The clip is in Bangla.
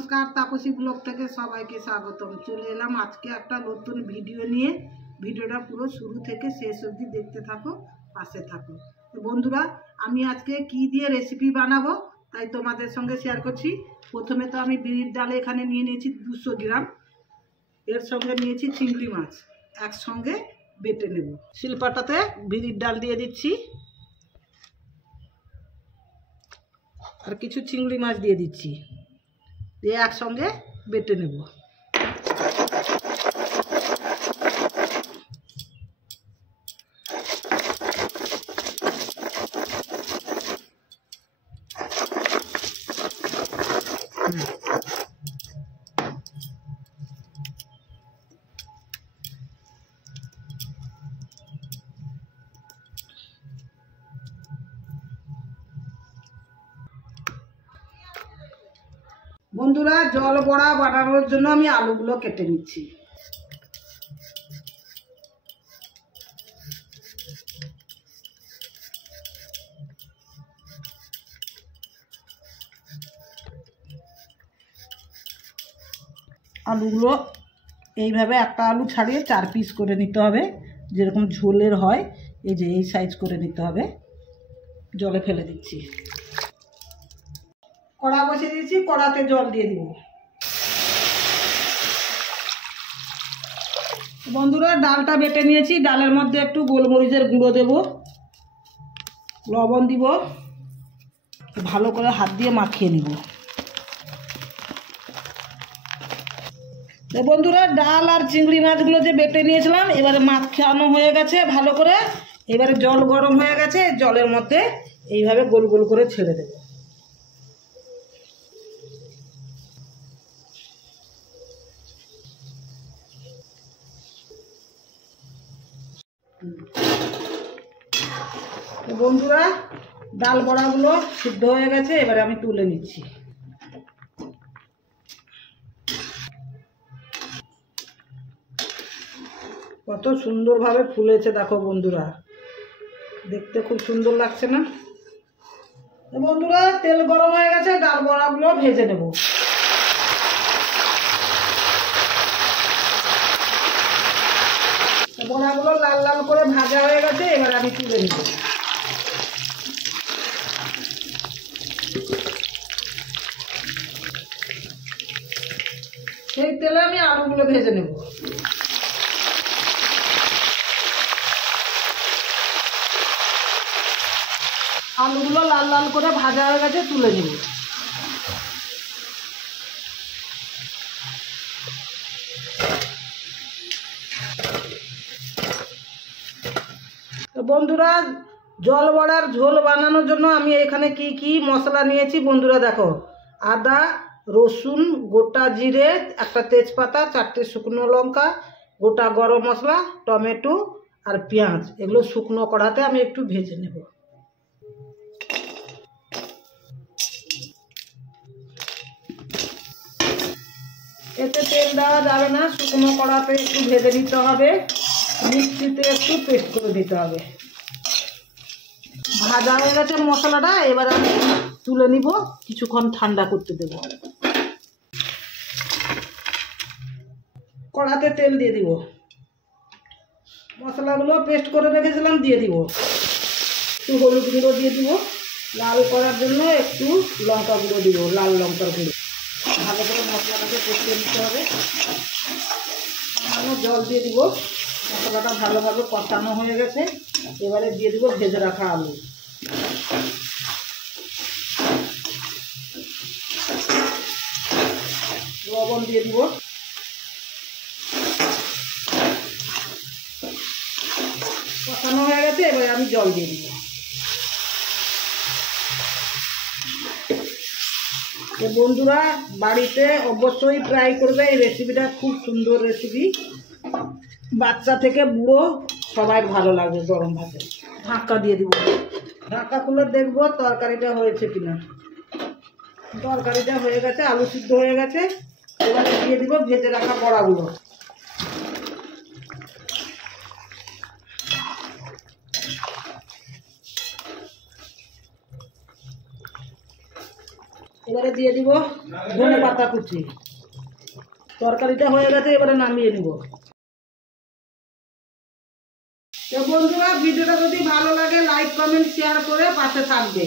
নমস্কার, তাপসী ব্লগ থেকে সবাইকে স্বাগতম। চলে এলাম আজকে একটা নতুন ভিডিও নিয়ে। ভিডিওটা পুরো শুরু থেকে শেষ অবধি দেখতে থাকো, পাশে থাকো। তো বন্ধুরা, আমি আজকে কি দিয়ে রেসিপি বানাবো তাই তোমাদের সঙ্গে শেয়ার করছি। প্রথমে তো আমি বিরির ডালে এখানে নিয়ে নিয়েছি 200 গ্রাম। এর সঙ্গে নিয়েছি চিংড়ি মাছ, একসঙ্গে বেটে নেব। শিলপাটাতে বিরির ডাল দিয়ে দিচ্ছি, আর কিছু চিংড়ি মাছ দিয়ে দিচ্ছি, দিয়ে একসঙ্গে বেটে নেব। বন্ধুরা, জল বড়া বানানোর জন্য আমি আলুগুলো কেটে নিচ্ছি। আলুগুলো এইভাবে একটা আলু ছাড়িয়ে 4 পিস করে নিতে হবে, যেরকম ঝোলের হয়। এই যে এই সাইজ করে নিতে হবে। জলে ফেলে দিচ্ছি। কড়া বসিয়ে দিয়েছি, কড়াতে জল দিয়ে দিব। বন্ধুরা, ডালটা বেটে নিয়েছি। ডালের মধ্যে একটু গোলমরিচের গুঁড়ো দেব, লবণ দিব, ভালো করে হাত দিয়ে মাখিয়ে নিব। তো বন্ধুরা, ডাল আর চিংড়ি মাছগুলো যে বেটে নিয়েছিলাম এবারে মাখানো হয়ে গেছে ভালো করে। এবারে জল গরম হয়ে গেছে, জলের মধ্যে এইভাবে গোল গোল করে ছেড়ে দেব। তো বন্ধুরা, ডাল বড়াগুলো সিদ্ধ হয়ে গেছে, এবারে আমি তুলে নিচ্ছি। কত সুন্দরভাবে ফুলেছে দেখো বন্ধুরা, দেখতে খুব সুন্দর লাগছে না? তো বন্ধুরা, তেল গরম হয়ে গেছে, ডাল বড়াগুলো ভেজে নেব। বড়াগুলো লাল লাল করে ভাজা হয়ে গেছে, এবার আমি তুলে নেব। সেই তেলে আমি আলুগুলো ভেজে নেব। আলুগুলো লাল লাল করে ভাজা হয়ে গেছে, তুলে নেব। তো বন্ধুরা, জল বড়ার ঝোল বানানোর জন্য আমি এখানে কি কি মশলা নিয়েছি বন্ধুরা দেখো। আদা, রসুন, গোটা জিরে, একটা তেজপাতা, 4টে শুকনো লঙ্কা, গোটা গরম মশলা, টমেটো আর পেঁয়াজ, এগুলো শুকনো কড়াতে আমি একটু ভেজে নেব। এতে তেল দেওয়া যাবে না, শুকনো কড়াতে একটু ভেজে নিতে হবে। মিক্সিতে একটু পেস্ট করে দিতে হবে। ভাজা হয়ে গেছে মশলাটা, এবার আমি তুলে নিব, কিছুক্ষণ ঠান্ডা করতে দেব। কড়াতে তেল দিয়ে দিব, মশলাগুলো পেস্ট করে রেখেছিলাম দিয়ে দিব। একটু হলুদ গুঁড়ো দিয়ে দিব, লাল করার জন্য একটু লঙ্কা গুঁড়ো দিব, লাল লঙ্কার গুঁড়ো। ভালো করে মশলাটাকে কষিয়ে নিতে হবে। আমি জল দিয়ে দিব। মশলাটা ভালোভাবে কষানো হয়ে গেছে, এবারে দিয়ে দিব ভেজে রাখা আলু। লবণ দিয়ে দিব। কষানো হয়ে গেছে, এবারে আমি জল দিয়ে দিব। বন্ধুরা, বাড়িতে অবশ্যই ট্রাই করবে, এই রেসিপিটা খুব সুন্দর রেসিপি। বাচ্চা থেকে বুড়ো সবাই ভালো লাগবে গরম ভাতে। ঢাকা দিয়ে দিব। ঢাকা খুলে দেখবো তরকারিটা হয়েছে কিনা। তরকারিটা হয়ে গেছে, আলু সিদ্ধ হয়ে গেছে। এবারে দিয়ে দিব ভেজে রাখা বড়াগুলো। এবার এবারে দিয়ে দিব ধনে পাতা কুচি। তরকারিটা হয়ে গেছে, এবারে নামিয়ে নিব। তো বন্ধুরা, ভিডিওটা যদি ভালো লাগে লাইক কমেন্ট শেয়ার করে পাশে থাকবে।